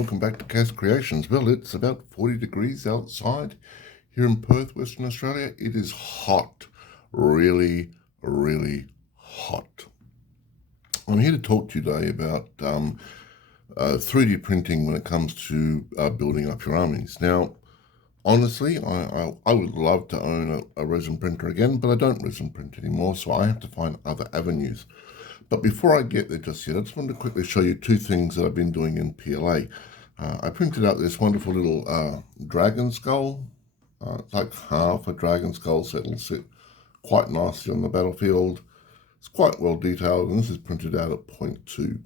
welcome back to Cas Creations. Well, it's about 40 degrees outside here in Perth, Western Australia. It is hot, really, really hot. I'm here to talk to you today about 3D printing when it comes to building up your armies. Now, honestly, I would love to own a resin printer again, but I don't resin print anymore, so I have to find other avenues. But before I get there just yet, I just wanted to quickly show you two things that I've been doing in PLA. I printed out this wonderful little dragon skull. It's like half a dragon skull, so it'll sit quite nicely on the battlefield. It's quite well detailed, and this is printed out at 0.2.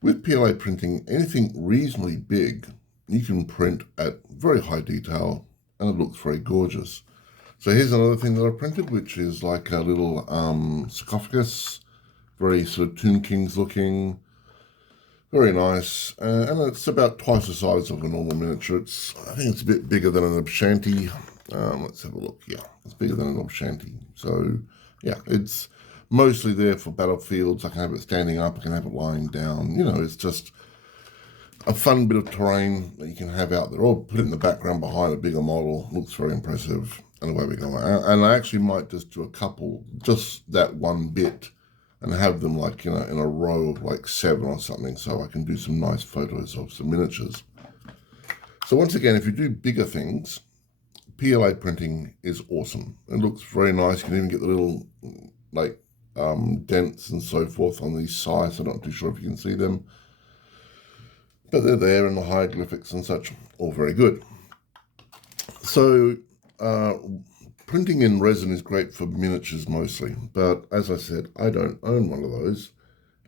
With PLA printing, anything reasonably big, you can print at very high detail, and it looks very gorgeous. So here's another thing that I printed, which is like a little sarcophagus. Very sort of Tomb Kings looking, very nice, and it's about twice the size of a normal miniature. I think it's a bit bigger than an Obshanti. Let's have a look. Yeah, it's bigger than an Obshanti. So yeah, it's mostly there for battlefields. I can have it standing up, I can have it lying down. You know, it's just a fun bit of terrain that you can have out there, or put it in the background behind a bigger model. Looks very impressive, and away we go. And I actually might just do a couple, just that one bit, and have them like, you know, in a row of like 7 or something, so I can do some nice photos of some miniatures. So once again, if you do bigger things, PLA printing is awesome. It looks very nice. You can even get the little like dents and so forth on these sides. I'm not too sure if you can see them, but they're there in the hieroglyphics and such. All very good. So printing in resin is great for miniatures mostly, but as I said, I don't own one of those,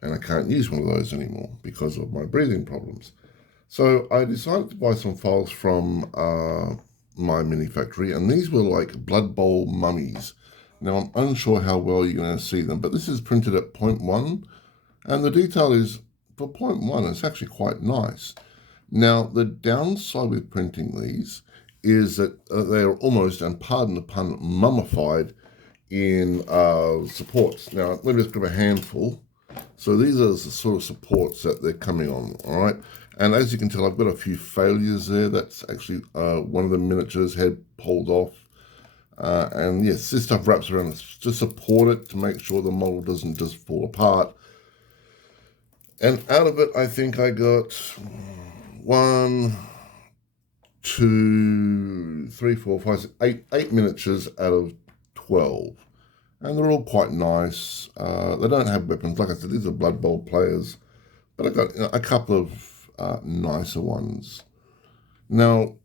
and I can't use one of those anymore because of my breathing problems. So I decided to buy some files from my mini factory, and these were like Blood Bowl mummies. Now I'm unsure how well you're going to see them, but this is printed at 0.1, and the detail is, for 0.1, it's actually quite nice. Now the downside with printing these is that they are almost, and pardon the pun, mummified in supports. Now, let me just grab a handful. So these are the sort of supports that they're coming on, all right? And as you can tell, I've got a few failures there. That's actually one of the miniatures head pulled off. And yes, this stuff wraps around to support it, to make sure the model doesn't just fall apart. And out of it, I think I got 1, 2, 3, 4, 5, 6, 8 miniatures out of 12, and they're all quite nice. They don't have weapons, like I said. These are Blood Bowl players, but I got a couple of nicer ones. Now,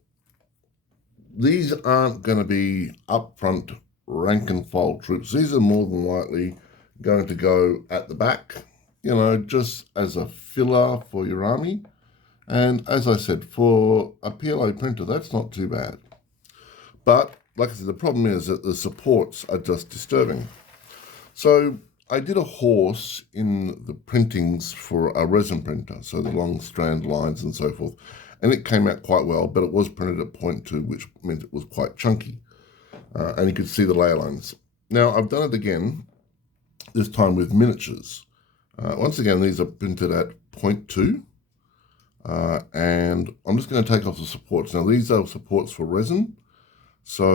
these aren't going to be upfront rank and file troops. These are more than likely going to go at the back, you know, just as a filler for your army. And as I said, for a PLA printer, that's not too bad. But, like I said, the problem is that the supports are just disturbing. So I did a horse in the printings for a resin printer, so the long strand lines and so forth, and it came out quite well, but it was printed at 0.2, which meant it was quite chunky. And you could see the layer lines. Now, I've done it again, this time with miniatures. Once again, these are printed at 0.2. And I'm just going to take off the supports. Now, these are supports for resin. So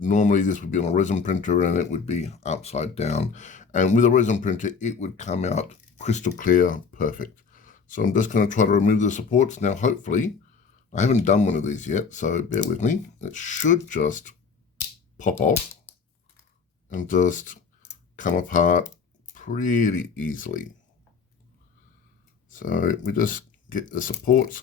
normally this would be on a resin printer and it would be upside down. And with a resin printer, it would come out crystal clear, perfect. So I'm just going to try to remove the supports. Now, hopefully, I haven't done one of these yet, so bear with me. It should just pop off and just come apart pretty easily. So we just get the supports.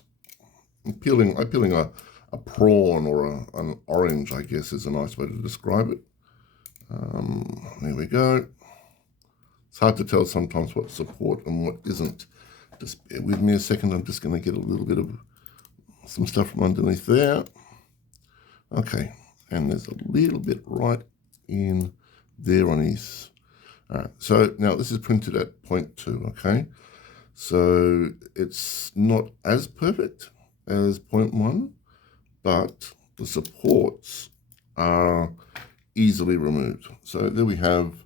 I'm peeling a prawn, or an orange, I guess is a nice way to describe it. There we go. It's hard to tell sometimes what's support and what isn't. Just bear with me a second. I'm just going to get a little bit of some stuff from underneath there. Okay, and there's a little bit right in there on his. All right, so now this is printed at 0.2, okay? So it's not as perfect as 0.1, but the supports are easily removed. So there we have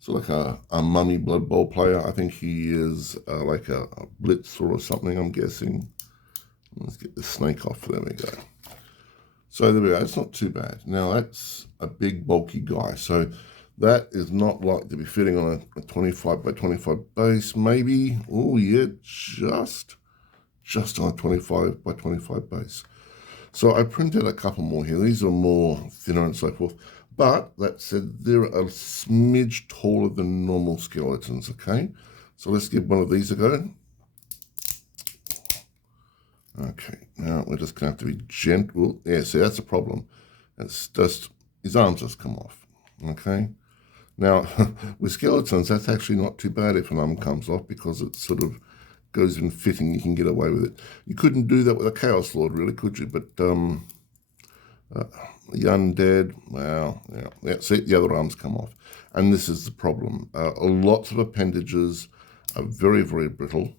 sort of like a mummy Blood Bowl player. I think he is like a blitzer or something, I'm guessing. Let's get the snake off. There we go. So there we go. It's not too bad. Now that's a big bulky guy. So that is not like to be fitting on a 25 by 25 base. Maybe, oh yeah, just on a 25 by 25 base. So I printed a couple more here. These are more thinner and so forth. But that said, they're a smidge taller than normal skeletons, okay? So let's give one of these a go. Okay, now we're just going to have to be gentle. Yeah, see, that's a problem. It's just, his arms just come off, okay? Now, with skeletons, that's actually not too bad if an arm comes off because it sort of goes in fitting. You can get away with it. You couldn't do that with a Chaos Lord, really, could you? But the undead, well, yeah, see, the other arms come off. And this is the problem. Lots of appendages are very, very brittle,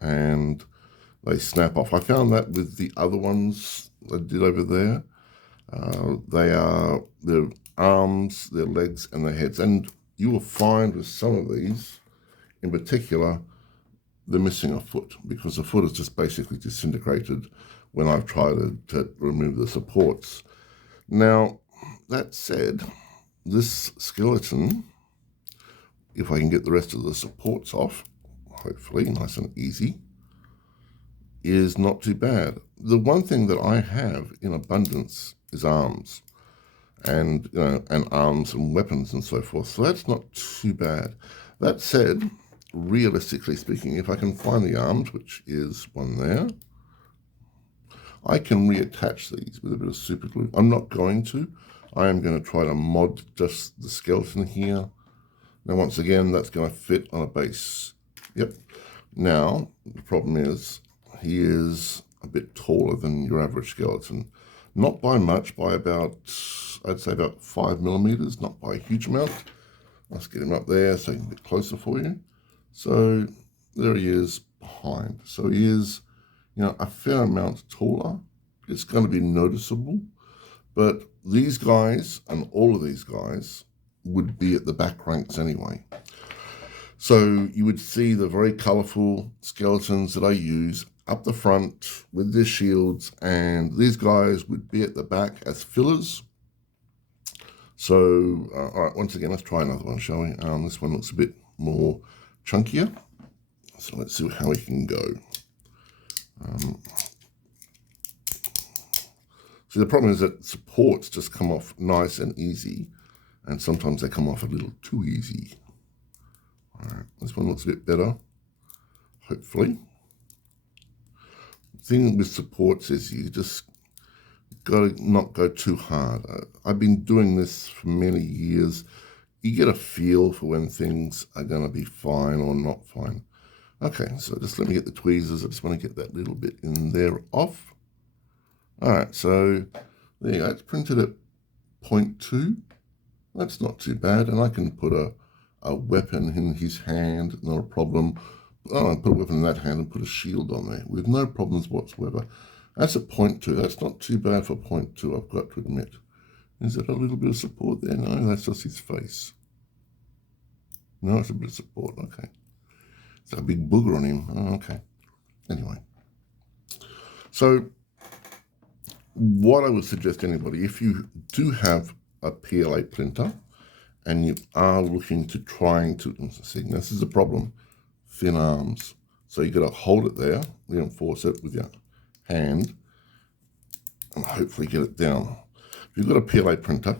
and they snap off. I found that with the other ones I did over there. Their arms, their legs, and their heads. And you will find with some of these, in particular, they're missing a foot because the foot is just basically disintegrated when I've tried to remove the supports. Now, that said, this skeleton, if I can get the rest of the supports off, hopefully nice and easy, is not too bad. The one thing that I have in abundance is arms, and arms and weapons and so forth. So that's not too bad. That said, realistically speaking, if I can find the arms, which is one there, I can reattach these with a bit of super glue. I'm not going to. I am going to try to mod just the skeleton here. Now, once again, that's going to fit on a base. Yep. Now, the problem is, he is a bit taller than your average skeleton. Not by much, by about, I'd say about 5 millimeters, not by a huge amount. Let's get him up there so he can get closer for you. So there he is behind. So he is, a fair amount taller. It's going to be noticeable. But these guys and all of these guys would be at the back ranks anyway. So you would see the very colorful skeletons that I use up the front with their shields, and these guys would be at the back as fillers. So, all right, once again, let's try another one, shall we? This one looks a bit more chunkier. So let's see how we can go. See, the problem is that supports just come off nice and easy, and sometimes they come off a little too easy. All right, this one looks a bit better, hopefully. The thing with supports is you just got to not go too hard. I've been doing this for many years. You get a feel for when things are going to be fine or not fine. Okay, so just let me get the tweezers. I just want to get that little bit in there off. All right, so there you go. It's printed at 0.2. That's not too bad. And I can put a weapon in his hand, not a problem. Oh, I put a weapon in that hand and put a shield on there with no problems whatsoever. That's at 0.2. That's not too bad for 0.2, I've got to admit. Is it a little bit of support there? No, that's just his face. No, it's a bit of support. Okay. It's a big booger on him. Oh, okay. Anyway. So, what I would suggest to anybody, if you do have a PLA printer and you are looking to see, this is a problem, thin arms. So you got to hold it there, reinforce it with your hand, and hopefully get it down. If you've got a PLA printer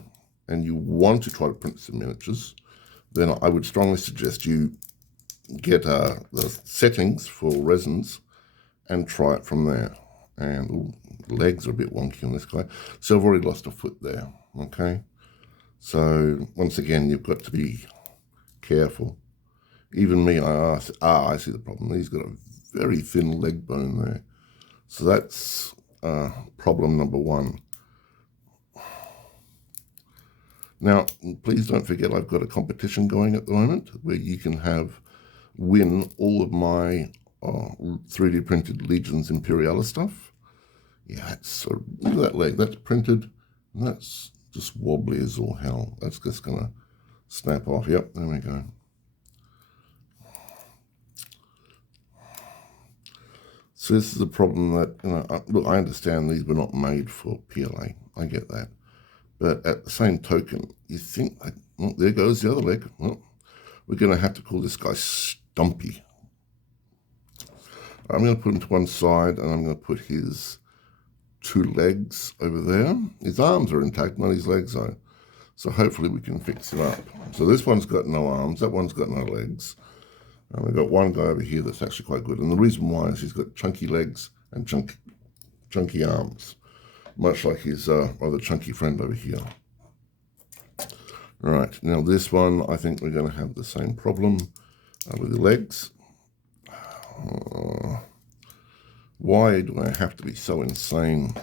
and you want to try to print some miniatures, then I would strongly suggest you get the settings for resins and try it from there. And the legs are a bit wonky on this guy. So I've already lost a foot there, okay? So once again, you've got to be careful. Even me, I see the problem. He's got a very thin leg bone there. So that's problem number one. Now, please don't forget I've got a competition going at the moment where you can win all of my 3D printed Legions Imperialis stuff. Yeah, look at that leg. That's printed, and that's just wobbly as all hell. That's just going to snap off. Yep, there we go. So this is a problem that, look, I understand these were not made for PLA. I get that. But at the same token, you think, like, well, there goes the other leg. Well, we're going to have to call this guy Stumpy. I'm going to put him to one side, and I'm going to put his 2 legs over there. His arms are intact, not his legs though. So hopefully we can fix it up. So this one's got no arms, that one's got no legs. And we've got one guy over here that's actually quite good. And the reason why is he's got chunky legs and chunky arms, much like his other chunky friend over here. Right, now this one, I think we're going to have the same problem with the legs. Why do I have to be so insane?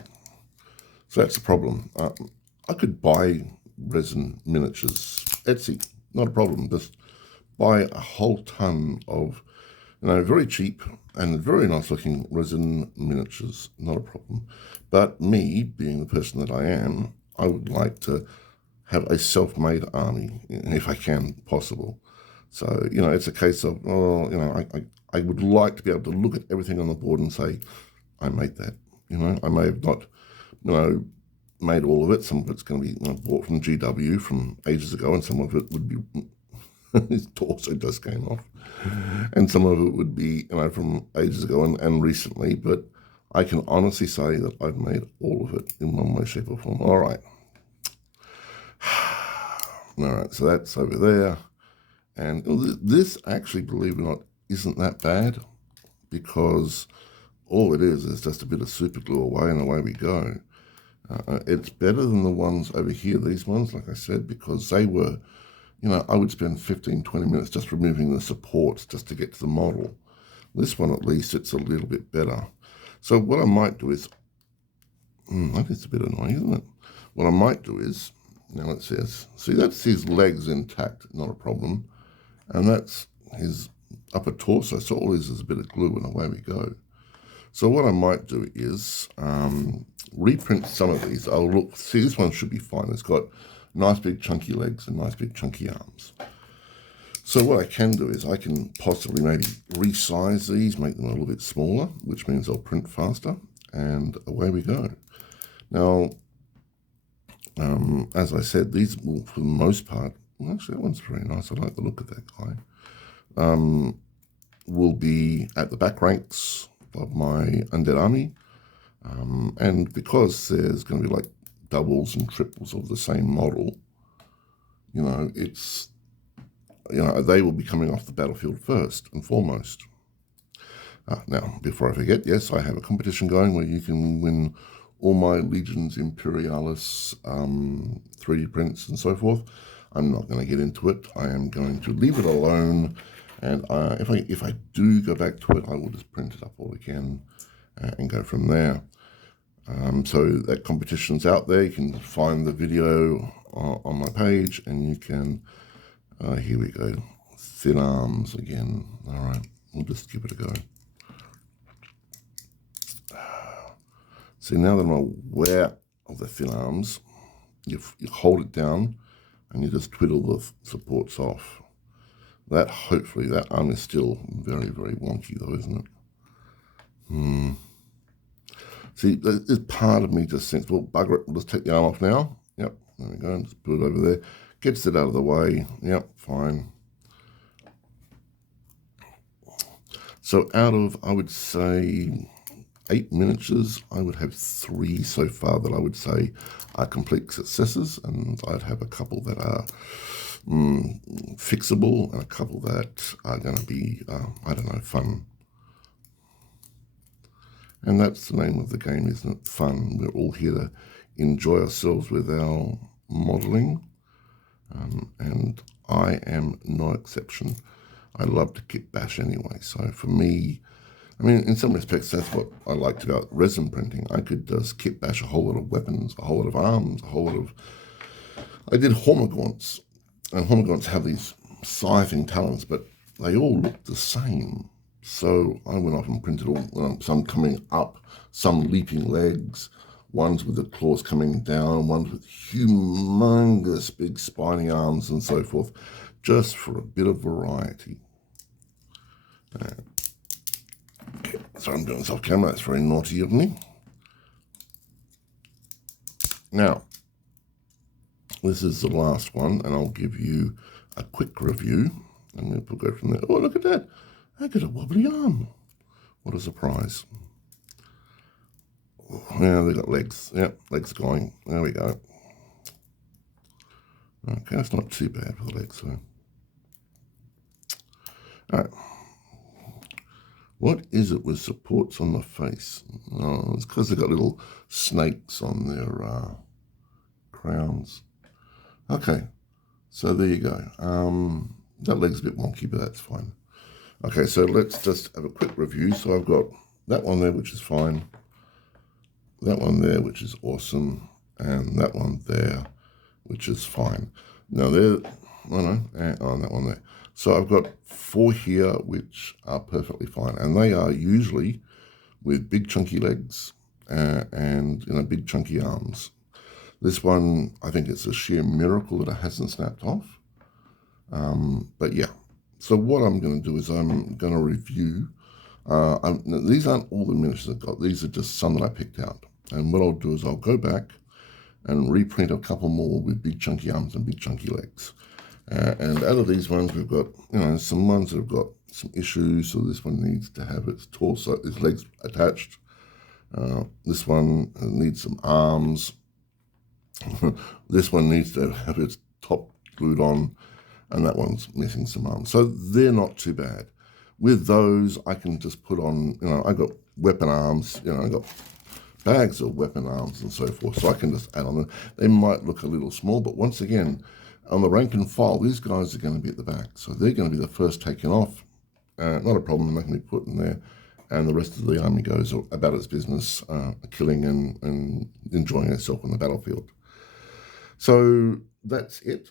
So that's the problem. I could buy resin miniatures, Etsy, not a problem. Just buy a whole ton of, very cheap and very nice looking resin miniatures, not a problem. But me, being the person that I am, I would like to have a self-made army, if I can, possible. So, it's a case of, I would like to be able to look at everything on the board and say, I made that. I may have not, made all of it. Some of it's going to be bought from GW from ages ago, and some of it would be, his torso just came off, and some of it would be, from ages ago and recently, but I can honestly say that I've made all of it in one way, shape, or form. All right. All right, so that's over there. And this actually, believe it or not, isn't that bad, because all it is just a bit of super glue away, and away we go. It's better than the ones over here, these ones, like I said, because they were, I would spend 15, 20 minutes just removing the supports just to get to the model. This one, at least, it's a little bit better. So what I might do is, that is a bit annoying, isn't it? What I might do is, now let's see, that's his legs intact, not a problem. And that's his upper torso, so all this is a bit of glue, and away we go. So what I might do is reprint some of these. I'll look, see, this one should be fine. It's got nice big chunky legs and nice big chunky arms. So what I can do is I can possibly maybe resize these, make them a little bit smaller, which means they'll print faster, and away we go. Now, as I said, these will, for the most part, well, actually that one's very nice. I like the look of that guy. Will be at the back ranks of my undead army. And because there's going to be like doubles and triples of the same model, it's, they will be coming off the battlefield first and foremost. Now, before I forget, yes, I have a competition going where you can win all my Legions Imperialis 3D prints and so forth. I'm not going to get into it. I am going to leave it alone. And if I do go back to it, I will just print it up all again and go from there. So that competition's out there. You can find the video on my page, and you can, here we go, thin arms again. All right, we'll just give it a go. See, now that I'm aware of the thin arms, you hold it down and you just twiddle the supports off. That, hopefully, that arm is still very, very wonky though, isn't it? See, there's part of me just thinks, well, bugger it, we'll just take the arm off now. Yep, there we go, just put it over there. Gets it out of the way. Yep, fine. So out of, I would say, 8 miniatures, I would have 3 so far that I would say are complete successes, and I'd have a couple that are fixable and a couple that are going to be, I don't know, fun. And that's the name of the game, isn't it? Fun. We're all here to enjoy ourselves with our modelling, and I am no exception. I love to kit bash anyway, so for me, I mean, in some respects, that's what I liked about resin printing. I could just kit bash a whole lot of weapons, a whole lot of arms, a whole lot of... I did Hormagaunts, and Hormagaunts have these scything talons, but they all look the same. So I went off and printed all, some coming up, some leaping legs, ones with the claws coming down, ones with humongous big spiny arms and so forth, just for a bit of variety. So I'm doing this off camera. That's very naughty of me. Now, this is the last one, and I'll give you a quick review. And we'll go from there. Oh, look at that. I got a wobbly arm. What a surprise. Yeah, they got legs. Yep, legs going. There we go. Okay, that's not too bad for the legs, though. All right. What is it with supports on the face? Oh, it's because they've got little snakes on their crowns. Okay, so there you go. That leg's a bit wonky, but that's fine. Okay, so let's just have a quick review. So I've got that one there, which is fine. That one there, which is awesome. And that one there, which is fine. Now there, that one there. So I've got 4 here, which are perfectly fine. And they are usually with big chunky legs and big chunky arms. This one, I think it's a sheer miracle that it hasn't snapped off. But yeah, so what I'm going to do is I'm going to review. These aren't all the miniatures I've got. These are just some that I picked out. And what I'll do is I'll go back and reprint a couple more with big chunky arms and big chunky legs. And out of these ones, we've got, some ones that have got some issues. So this one needs to have its torso, its legs attached. This one needs some arms. This one needs to have its top glued on, and that one's missing some arms. So they're not too bad. With those, I can just put on, I got weapon arms, I got bags of weapon arms and so forth, so I can just add on them. They might look a little small, but once again, on the rank and file, these guys are going to be at the back, so they're going to be the first taken off. Not a problem, they can be put in there, and the rest of the army goes about its business, killing and enjoying itself on the battlefield. So that's it.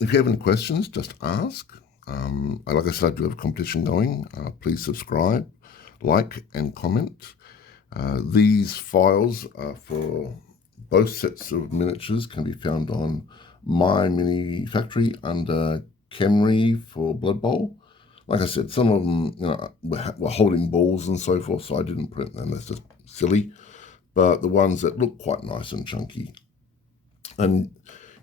If you have any questions, just ask. Like I said, I do have a competition going. Please subscribe, like, and comment. These files for both sets of miniatures can be found on My Mini Factory under Camry for Blood Bowl. Like I said, some of them were holding balls and so forth, so I didn't print them. That's just silly. But the ones that look quite nice and chunky. And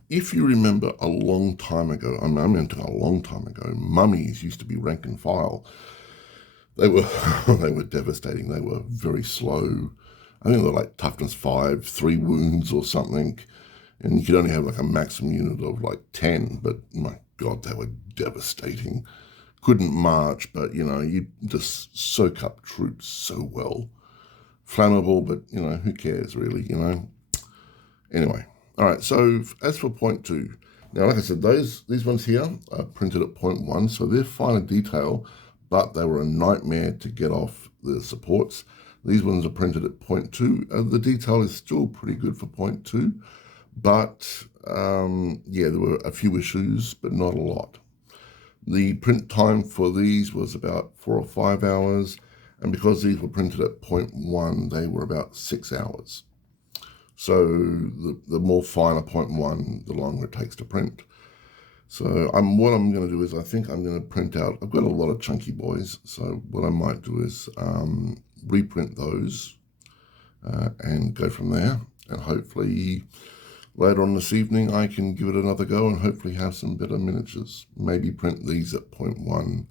if you remember a long time ago, I mean a long time ago, mummies used to be rank and file. They were they were devastating. They were very slow. I think they were like toughness 5, 3 wounds or something. And you could only have like a maximum unit of like 10, but my God, they were devastating. Couldn't march, but you just soak up troops so well. Flammable, but who cares really, Anyway. All right, so as for point 2, now like I said, these ones here are printed at point 1, so they're finer detail, but they were a nightmare to get off the supports. These ones are printed at point 2. The detail is still pretty good for point 2, but yeah, there were a few issues, but not a lot. The print time for these was about 4 or 5 hours, and because these were printed at point 1, they were about 6 hours. So the more finer point 1, the longer it takes to print. So what I'm going to do is I think I'm going to print out, I've got a lot of chunky boys, so what I might do is reprint those and go from there. And hopefully later on this evening I can give it another go and hopefully have some better miniatures. Maybe print these at point 1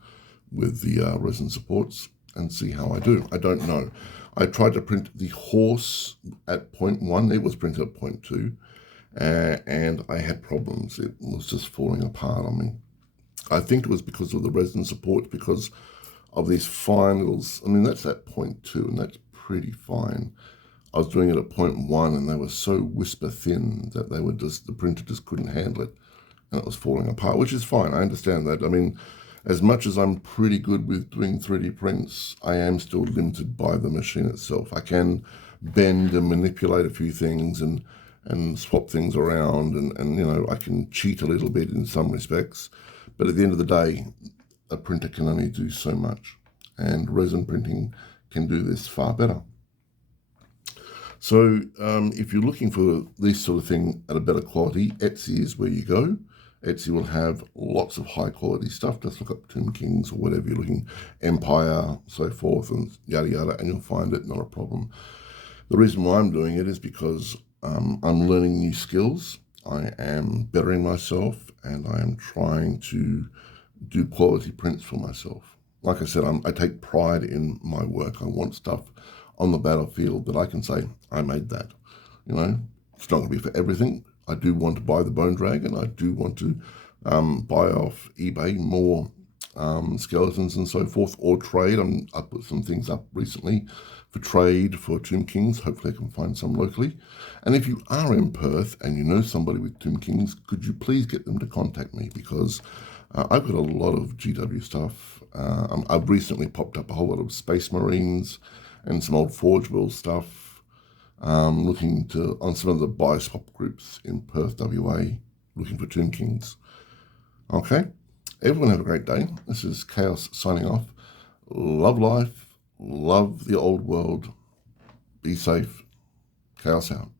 with the resin supports and see how I do. I don't know. I tried to print the horse at point 1. It was printed at point 2. And I had problems. It was just falling apart on me. I think it was because of the resin support, because of these fine little, that's at point 2, and that's pretty fine. I was doing it at point 1, and they were so whisper thin that they were the printer just couldn't handle it, and it was falling apart, which is fine. I understand that. As much as I'm pretty good with doing 3D prints, I am still limited by the machine itself. I can bend and manipulate a few things and swap things around, and I can cheat a little bit in some respects. But at the end of the day, a printer can only do so much, and resin printing can do this far better. So if you're looking for this sort of thing at a better quality, Etsy is where you go. Etsy will have lots of high quality stuff. Just look up Tomb Kings or whatever you're looking, Empire, so forth, and yada yada, and you'll find it, not a problem. The reason why I'm doing it is because I'm learning new skills. I am bettering myself, and I am trying to do quality prints for myself. Like I said, I take pride in my work. I want stuff on the battlefield that I can say, I made that. You know, it's not going to be for everything. I do want to buy the Bone Dragon. I do want to buy off eBay more skeletons and so forth, or trade. I put some things up recently for trade for Tomb Kings. Hopefully I can find some locally. And if you are in Perth and you know somebody with Tomb Kings, could you please get them to contact me, because I've got a lot of GW stuff. I've recently popped up a whole lot of Space Marines and some old Forge World stuff. Looking to on some of the buy swap groups in Perth, WA, looking for Tomb Kings. Okay, everyone have a great day. This is Chaos signing off. Love life, love the old world. Be safe. Chaos out.